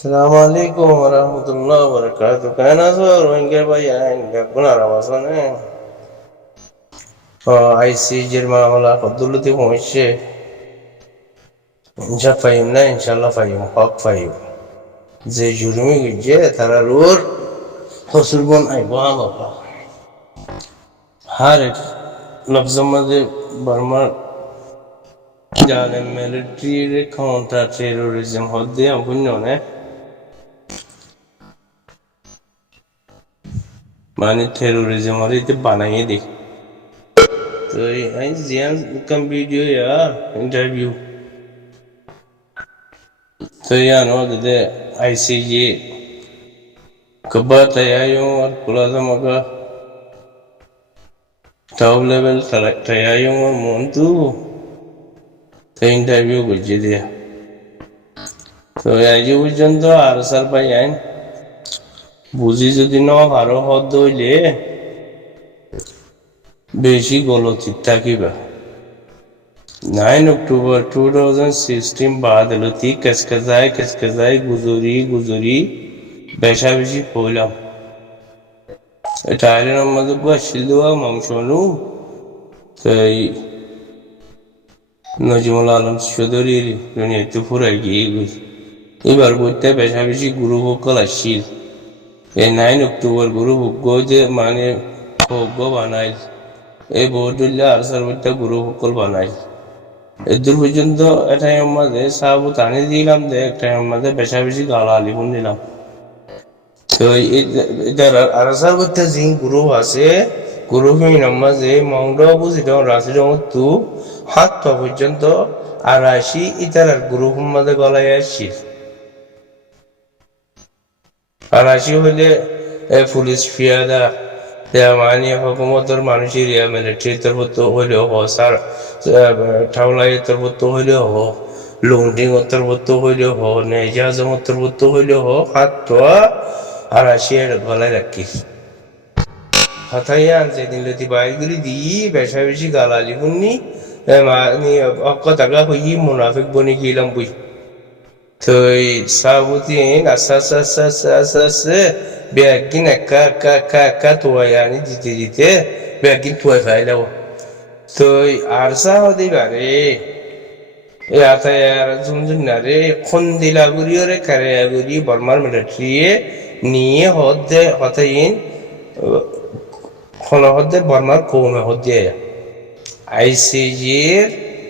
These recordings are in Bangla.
Assalamualaikum warahmatullahi wabarakatuh. Kana so rohingya bhaiya inga guna rawasone. ICJ মামলা কদ্দুলতি পৌঁছে ইনশা ফাইম না ইনশাল্লাহ ফাইম হক ফাইম যে জুরুমি গিয়ে তারা রোর হসুরবন আইব আমা হার লফজের মধ্যে বর্মার জালেম মিলিটারির কাউন্টার টেরোরিজম হদ্দে আমপুণ্যনে মানে টেরোরিজম হরিতে বানাইয়ে দিই तो आई जियान कम वीडियो या इंटरव्यू तो या नो दे आईसीजे कब्बा तयायो और कुलाजा मगा टॉप लेवल तयायो और मोंतु तो इंटरव्यू बुझे दिया तो याजू बुझन तो आरसर पायान बुझी जो दिनो हारो हद दोइले বেশি গলতি থাকিবা 9 अक्टूबर 2016 बाद लती कसकजाय गुजरी বেশা বেশি হইলাম এটা আইলের মধ্যে বসিল দেওয়া মাংস নু তাই নজমুল আলম চৌধুরী দুনিয়াতে ফুরাই গিয়ে গই এবার বইতে বেশা বেশি গুরু ভোকাল আসিল এই 9 अक्टूबर গুরু ভোগ যে মানে ভোগ বানাই এই বোর্ডুল্লা আর সার্ভিসটা গুরু সকল বানাই এদূর পর্যন্ত এটাই আমাদের সাবু টানি দিলাম দে একটাই আমাদের বেশা বেশি গালা আলিপুন দিলাম তো এটার আর সার্ভিসটা যে গুরু আছে গুরু হিন আমাদের মাউন্ড বুঝি তো রাশি তু হাত পর্যন্ত আর আসি ইতার গুরু আমাদের গলায় আসছি আর আসি হইলে পুলিশ ফিয়াদা মানে হুকুমতের মানুষের মিলিটারি তরফ হইলেও হ সার ঠাউলাই তরফ হইলেও হ লুন্ডিং তরফ হইলেও হ নেজাজম তরফ হইলেও হ হাত তো আর আসিয়ার গলায় রাখি হতাইয়া যেদিন লতি বাইরগুলি দিই বেশা বেশি গালালি শুনি মানে কথাটা হই মুনাফিক বনি গেলাম বুঝ তো সাবুদ্দিন আস্তে বেগিন একা তোয়া yani দিতে বেগিন তোয়া ফাইলাও তো আরসা হদি বারে এ আতায়ার জুনজুন না রে খন্দিলা গুরিও রে কারে গুরি বর্মার মিলিটারি নিয়ে হতাইন হদে বর্মার কৌমে হদে আইসিজির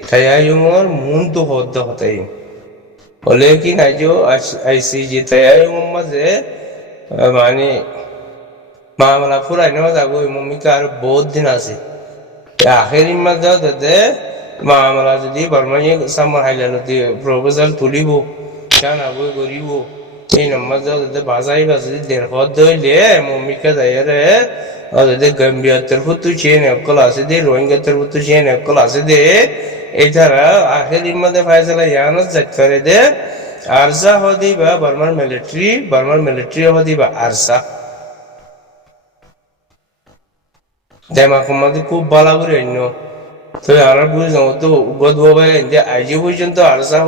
তায়ায়ুমর মুন তো হতাইন लेकिन जो आईसीजे तैयारी माजे माने मामला पूरा नहीं जागो मम्मी का बहुत दिन आसे आखिरी में जाओ दे मामला जदी बर्मा ये समर हाइलाइट होती प्रपोजल तुलिबो क्या ना वो गरीबो ये नम्बर जाओ दे बाजाई का जदी देर बहुत दो ले मम्मी का जायर है और दे गंभीर तरफ तो चेन अक्कल आसे दे रोइंग तरफ तो चेन अक्कल आसे दे এছাড়া আখেরি মধ্যে ফায়সালা ইয়ানস জাত করে দে আরসা হদি বা বর্মার মিলিটারি হদি বা আরসা দেমাক মধ্যে খুব ভালো করে অন্য তো আর বুঝলাম তো গদ হবে যে আইজি পর্যন্ত আরসা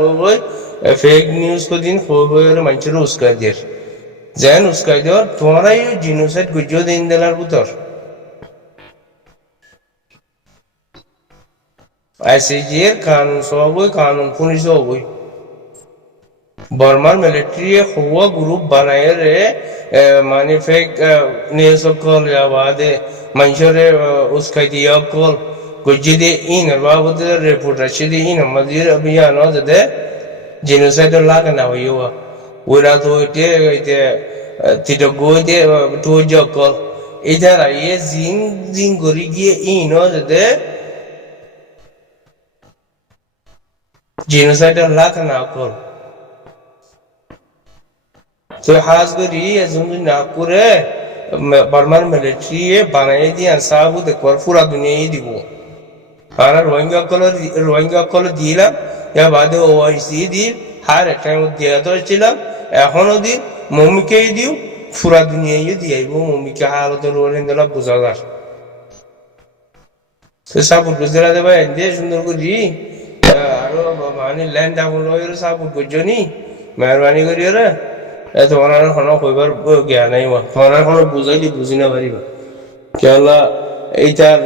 হই ফেক নিউজ কদিন হই মানুষের উস্কাই দিয়ে যেন উস্কাই দেওয়ার তোমারাই জিনোসাইড গুজো দিন দেলার ভিতর आईसीजे कानून सोबोई कानून पुलिस होबोई बर्मा मिलिट्री हुआ ग्रुप बनाए रे माने फेक न्यूज़ कॉल या वादे मंशरे उसका दिया कॉल कुछ दे इन बाबूद रिपोर्ट रशीदी इन मजीर अभियान हो दे जिनोसाइड लाग ना हुआ उरा तो इते तितो गोदे तो जो कॉल इधर ये जिन गोरी गिए इन हो दे জিনোসাইডার লাখ না কর তো হাজ করি এজন্য না করে বর্মার মিলিটারি বানাই দিয়ে সাবু দেখর পুরা দুনিয়ায় দিব আর রোহিঙ্গা কল দিলাম या বাদে ওআইসি দি হার টাইম দিয়া তো ছিলাম এখনো দি মমিকে দিও পুরা দুনিয়ায় দিয়াইব মমিকে হালত রোহিঙ্গা বুঝাদার তো সাবু গুজরা দেবা এন্ডে সুন্দর করি আরো মানে ল্যান্ড ডাউন লয়ের সাবু গজনি মেহরবানি করি রে তোমার আর কোনো কইবার জ্ঞান নাই তোমার আর কোনো বুঝাইলি বুঝি না পারিবা কেলা এইটার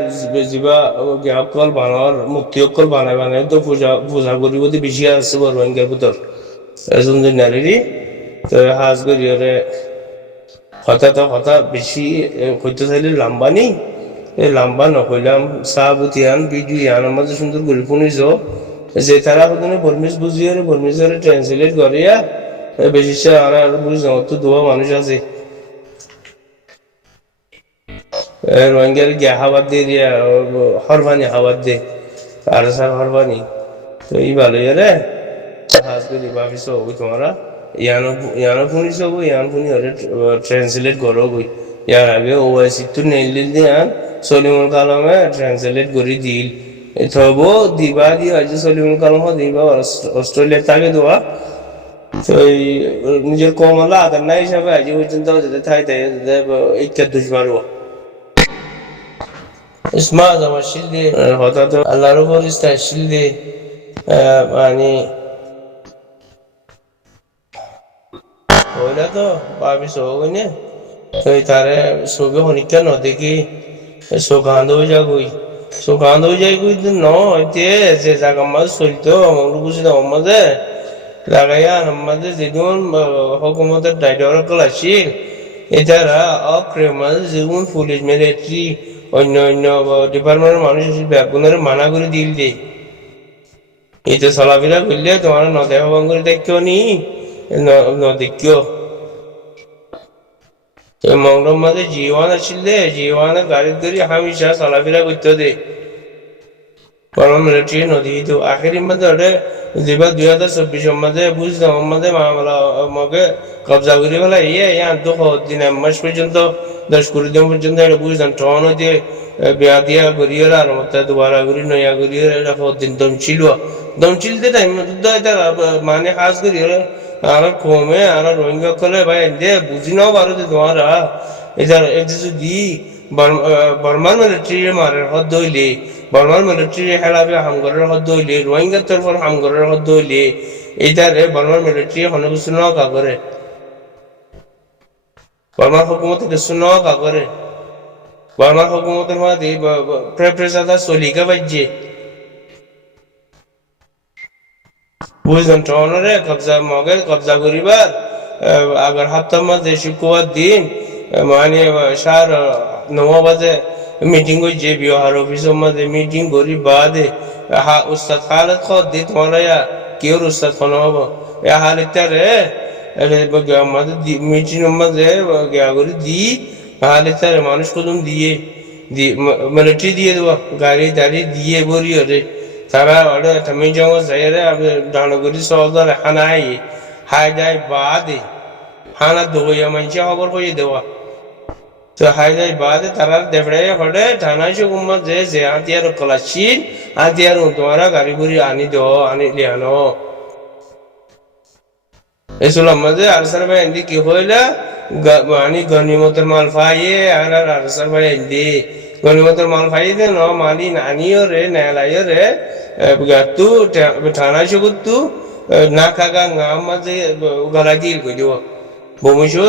যিবা জ্ঞাপকল বানার মুক্তি অকল বানাই বানাই তো পূজা পূজা করিব বেশি আছে বড় রোহিঙ্গার ভিতর এজন যে নারী তো হাজ করিয়রে কথা বেশি কইতে চাইলে লাম্বা নেই এই লাম্বা নকইলাম চাহ বুতিয়ান ভিডিও ইয়ান মাঝে সুন্দর করে শুনিছ যে তারা ওখানে বর্মিজ বুঝিয়ে বর্মিজের ট্রান্সলেট করিয়া বেশি আর বুঝ তো দোয়া মানুষ আছে রোহিঙ্গার গিয়া হাওয়াত দিয়ে দিয়া হরবানি হাওয়াত দে আর স্যার হরবানি তো এই ভালো রে হাজ করি ভাবিস ওই তোমরা ইয়ানো শুনিস ইয়ান শুনি হলে ট্রান্সলেট করো বই ইয়ার আগে ওআইসি তো নেইলি দিয়ান সলিমুল কালামে ট্রান্সলেট করে দিল তবু দিবা দিয়ে আজ সলিমুল কালাম দিবা অস্ট্রেলিয়া তাকে দেওয়া তো নিজের কমলা আদার না হিসাবে আজ পর্যন্ত যেতে থাই তাই ইচ্ছা দুশবারও ইসমা আমার শিল্দে হঠাৎ আল্লাহর উপর ইস্তা শিল্দে মানে হইলা তো ভাবিস হইনে তো তারে চোখে হনিকা নদেখি চোখান্দ হয়ে যাগুই চোখান্দ হয়ে যাই গুই ন হইতে যে জায়গা মাঝে চলতো মঙ্গল বুঝি দাম মাঝে লাগাইয়া আমাদের যেদিন হকুমতের দায়িত্ব আসছিল এছাড়া অক্রেমাল যেমন পুলিশ মিলিটারি অন্য অন্য ডিপার্টমেন্টের মানুষ ব্যাগুনের মানা করে দিল দে এটা চলাফেরা করলে তোমার নদেহ করে দেখিও নি নদেখিও মঙ্গল মাঝে জীবন আসছিল জীবনের গাড়ি ধরি হামিশা চলাফেরা করতে দে কারণ মিলিটারি নদী তো আখের মাঝে যেবা 2024 মাঝে বুঝলাম মাঝে মামলা মগে কবজা করে ফেলা তো দিন মাস পর্যন্ত 10-20 দিন পর্যন্ত এটা বুঝলাম টন দিয়ে বিয়া দিয়া করিয়ে আর মতো দুবারা করি নয়া করিয়ে এটা দিন দম ছিল টাইম মানে হাজ করিয়ে আর কমে আর রোহিঙ্গা কলে ভাই দে বুঝি নাও পারো যে তোমারা এটা যদি বর্মার মিলিটারি মারের হদ হইলে বর্মার মিলিটারি হেলাবে হামগরের হদ হইলে রোহিঙ্গার তরফর হামগরের হদ হইলে এইটারে বর্মার মিলিটারি হনবসু ন কাগরে বর্মার হুকুমত কিছু ন কাগরে বর্মার হুকুমতের মধ্যে প্রেসাদা চলিকা বাজ্যে বুঝলাম টনরে কবজা মগে কবজা করিবার আগার সপ্তাহ মাঝে শুক্রবার দিন মানে 9:30 বাজে মিটিং হয়েছে বিহার অফিসের মাঝে মিটিং করি বাদে উস্তাদ খালেদ খদ দি তোমার কেউ উস্তাদ খানো হবো এ হালিতারে আমাদের মিটিং মাঝে গিয়া করে দি হালিতারে মানুষ কদম দিয়ে মিলিটারি দিয়ে দেবো গাড়ি টাড়ি দিয়ে বলি রে তারা ওটা থামি জঙ্গ যাই রে ডানগরি সহজে হানাই হাই যাই বাদে হানা দইয়া মাইছে খবর কইয়ে দেওয়া তো হাই যাই বাদে তারা দেবড়ে হড়ে থানায় সুকুম্মা যে হাতিয়ার কলাচ্ছিল হাতিয়ার তোমারা গাড়ি বুড়ি আনি দেও আনি লিয়ানো এসলাম মাঝে আরসার ভাই এন্দি কি হইলা মানে গনিমতের মাল ফাইয়ে আর আরসার ভাই এন্দি গনিমতের মাল ফাইয়ে দে ন মালি নানিও রে নেলাইও রে গাতু থানায় সুকুত্তু না কাগা গাম মাঝে গলা দিল কই দিব বমিশো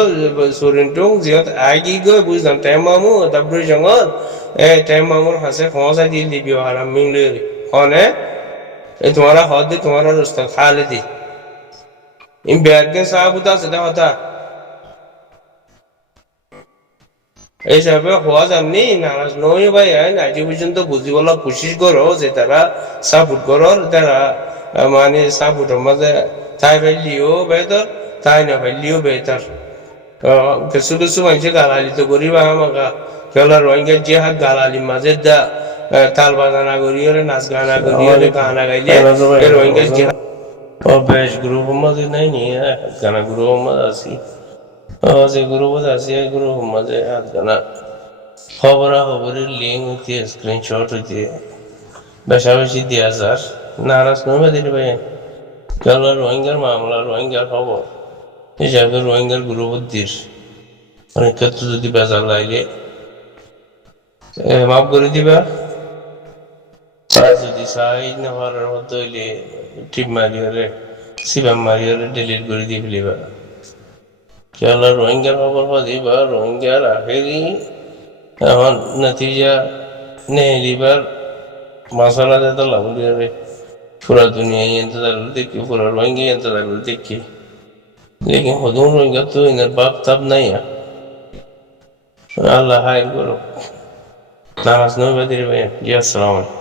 সুরিন্টুং জিয়ত আগি গই বুঝলাম টাইম মামু দাবরি জঙ্গল টাইম মামুর হাসে খসা দিল দিবি হারাম মিংলে হনে তোমারা হদ দে তোমারা রাস্তা খালে দি ইন ব্যাগেন সাহাবুতা সেটা কথা এইসবে হওয়া যাননি নারাজ নই ভাই আজ পর্যন্ত বুঝিবলা কোশিশ করো যে তারা সাপোর্ট করো তারা মানে সাপোর্টের মাঝে তাই ভাইলিও বেহতর তাই না ভাইলিও বেহতর কিছু কিছু মানুষ গালালি তো করিবা আমাকা কেলা রোহিঙ্গা যে হাত গালালি মাঝে দা তাল বাজানা করিও রে নাচ গানা করিও রে গানা গাইলে রোহিঙ্গা যে বেশ গ্রুপ মাঝে নাই নি গানা গ্রুপ মাঝে আছি যে গ্রুপ আছে গ্রুপ মাঝে হাত গানা খবরের লিঙ্ক হইতে স্ক্রিনশট হইতে বেশাবেশি দিয়া যার নারাজ নয় দিল ভাই কেলা রোহিঙ্গার মামলা রোহিঙ্গার খবর হিসাবে রোহিঙ্গার গ্রুপ দিস অনেক ক্ষেত্রে যদি বেজার লাগে মাফ করে দিবা যদি চাই না হওয়ার মতো হইলে টিপ মারি হলে সিবাম মারিওরে ডিলিট করে দিয়ে ফেলিবা কেলা রোহিঙ্গার খবর দিবা রোহিঙ্গার আখেরি এখন নতিজা নেই লিবার মশালা দেতো লাভ দিয়ে पूरा दुनिया ही इंतजार देखी पूरा रोएंगे इंतजार देखी लेकिन खुदून रोएंगे तो इन्हें बाप तब नहीं है अल्लाह हाय करो नाराज नहीं बदरी भाई जी अस्सलाम वालेकुम